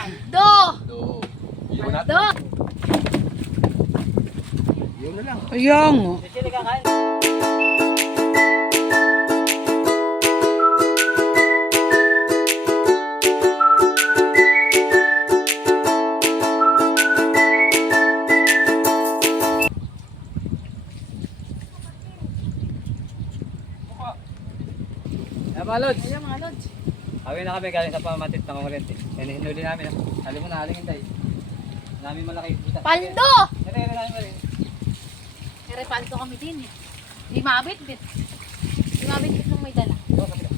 Ando! Do. Iwan natin. Ando! Iwan na lang. Ayan nga. Sili kakain. Lods. Ayan mga lods. Awin na kami galing sa pamatit ng kurente. Yan hinuli namin. Alam mo na, halingin tayo. Namin malaki. Paldo! Yan namin malaki. Kaya paldo kami din eh. Di mabit bit. Di mabit bit nung may dala. Oo, kapila.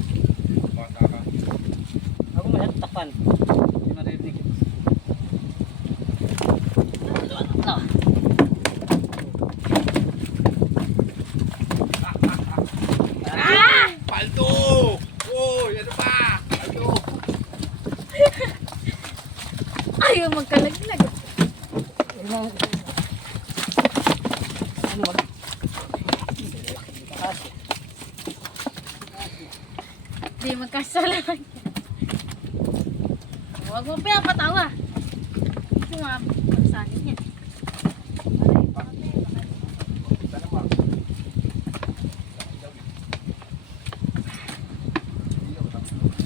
Ako masyadong takpan. Hindi maririnig. No. Paldo! Oh, ano pa? Paldo! Ayaw magkalaglag. Ano wag? Di magkasalaman. Huwag mo pinapatawa. Sumabit magsanin niya.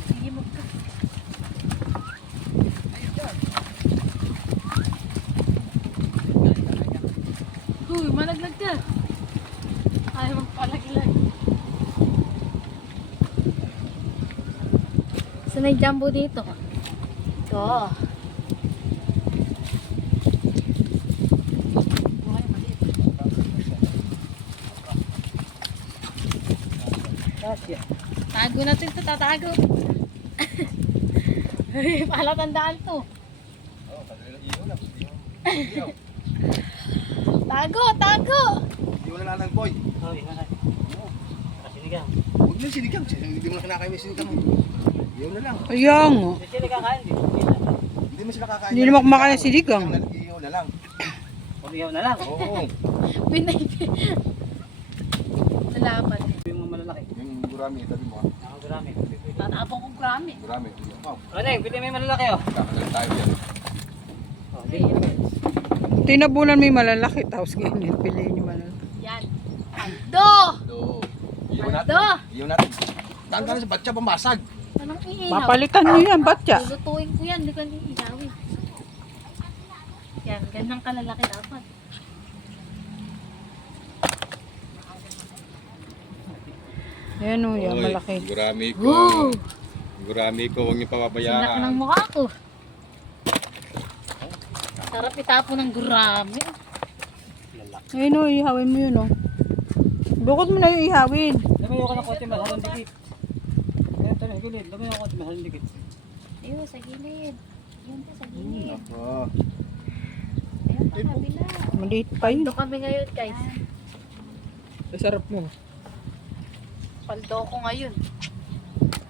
Sige mo ka. Uy, malaglag ka. Ayaw magpalaglag. Saan may jumbo dito? Ito. Kasya. Tago natin ito, tatago. Palatandaan to. Oh, iwan na. Iwan. Tago, tago! Iwan na lang, boy. Oh, iwan na. Kasinigang. Huwag na sinigang. Hindi mo na kinakain may sinigang. Iwan na lang. Ayan nga. Sili kakain. Hindi mo sila kakain. Hindi naman kumakain ng sinigang. Iwan na lang. Pag-ihaw na lang. Oo. Pinay. Salamat. Yung mga malalaki. Yung gurami, tabi mo. Ako gurami. Tatapong ko grami. Gurami. Wow. Ano yung pili may malalaki oh. Kakagal tayo yan. Oh, hindi mo na. Tinabunan may malalaki. Tapos ganyan. Piliin yung malalaki. Yan. Ando! Do. Iwan natin. Paldo! Iwan natin. Daan ka na sa batya, pamasag. Anong iihaw? Papalitan nyo yan, batya. Lulutuin ko yan, hindi ko iihawin. Yan, gandang kalalaki dapat. Ayan o, yan, Oy, malaki. Gurami ko. Woo! Gurami ko, huwag niyo Sinak ng papabayaan. mukha ko. Sarap itapo ng gurami. Ayun o, ihawin mo yun o. Bukod mo na yung ihawin. Lamayo ka ng konti mahalong dikit. Ganito na, gilid. Lamayo ka konti mahalong dikit. Ayun, sa gilid. Ayun po, sa gilid. Oh. Ayun pa, kabila. Maliit pa yun. Ito kami ngayon, guys. Sarap mo. Paldo ko ngayon.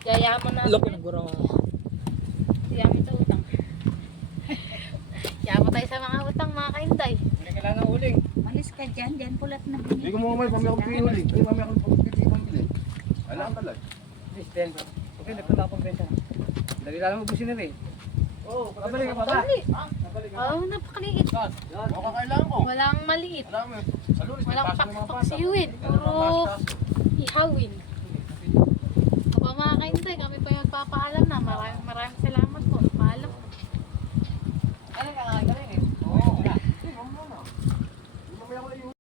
Yayaman na. Laki ng gurang. Yayaman sa utang. Yaman tayo sa mga utang, mga kainday. Hindi kailangan ng uling. Malis ka dyan, dyan pulat na Hindi ko mo kamay, pamaya akong pinuli. Ay, mamaya akong pipili. Alam ka lang. Please, ten bro. Okay, nagpunta akong benta. Dali lang mabusin na rin. Oo, kabalik ka pa ba? Dali. Kabalik ka. Oh, napakaliit. Yan. Ako kailangan ko. Walang maliit. Alam mo, sa lunes, may Walang pasok ng mga bata. paksiwin. Puro ihawin. Aba mga kaintay, kami pa yung magpapaalam na. Maraming salamat po.